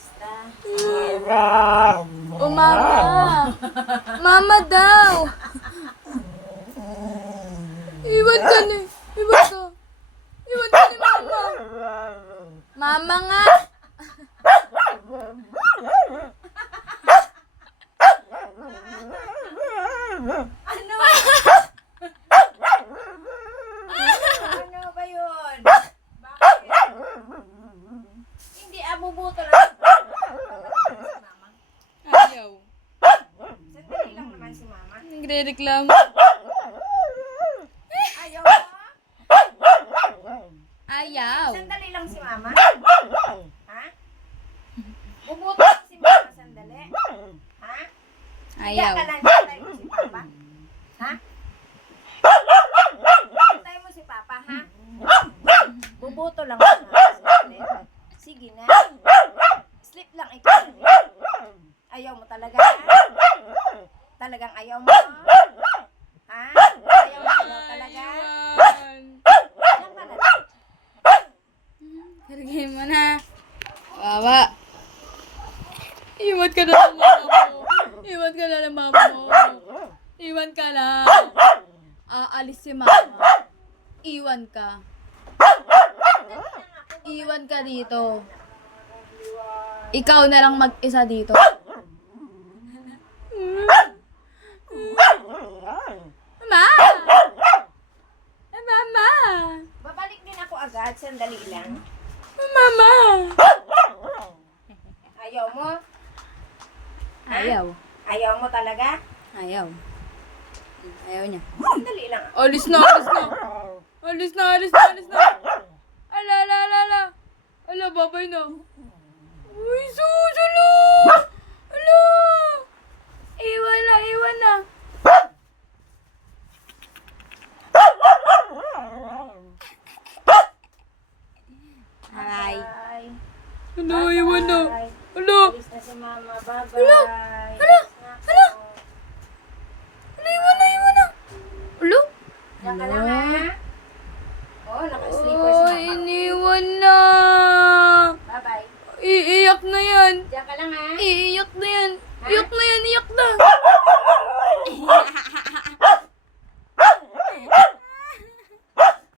artista. O mama. Mama daw. Iwan ka ni. Iwan ka. Iwan ka ni mama. Mama nga. Ano? Ano ba yun? Bakit? Hindi, abubuto lang. Mama. Ayaw. Sandali lang naman si mama. Nagre-reklamo. Ayaw mo? Ayaw. Sandali lang si mama. Ha? Bubuto lang si mama sandali. Ha? Ayaw. Kaya ka lang hintay mo si papa. Ha? Hintay mo si papa, ha? Bubuto lang si mama sandali. Sige na. Sleep lang ikaw. Ayaw mo talaga, ha? Talagang ayaw mo? Ha? Ayaw mo talaga? Diyan ka na lang. Kargay mo na. Wawa. Iwan ka na ng mama mo. Iwan ka na ng mama mo. Iwan ka na. Aalis si mama. Iwan ka. Iwan ka dito. Ikaw na lang mag-isa dito. Mama! Mama! Babalik din ako agad. Sandali lang. Mama! Ayaw mo? Ha? Ayaw. Ayaw mo talaga? Ayaw. Ayaw niya. Sandali lang. Alis na, alis na. Alis na, alis na, alis na. Ala, ala, ala, ala. Ala, babay na. Uy, sus, ala. Ala. Iwan na, iwan na. Aray. Bye. Ala, iwan na. Bye. Ala. Alis na si mama. Bye-bye. Hala. Hala. Hala. Ala, iwan na, iwan na. Ala. Diyan ka lang, ha? Oh, naka-sleepers Oh, na mama. iniwan na. Bye-bye. Iiyak na yan. Diyan ka lang, ha? Iiyak na yan. Iyak na yan, iyak na.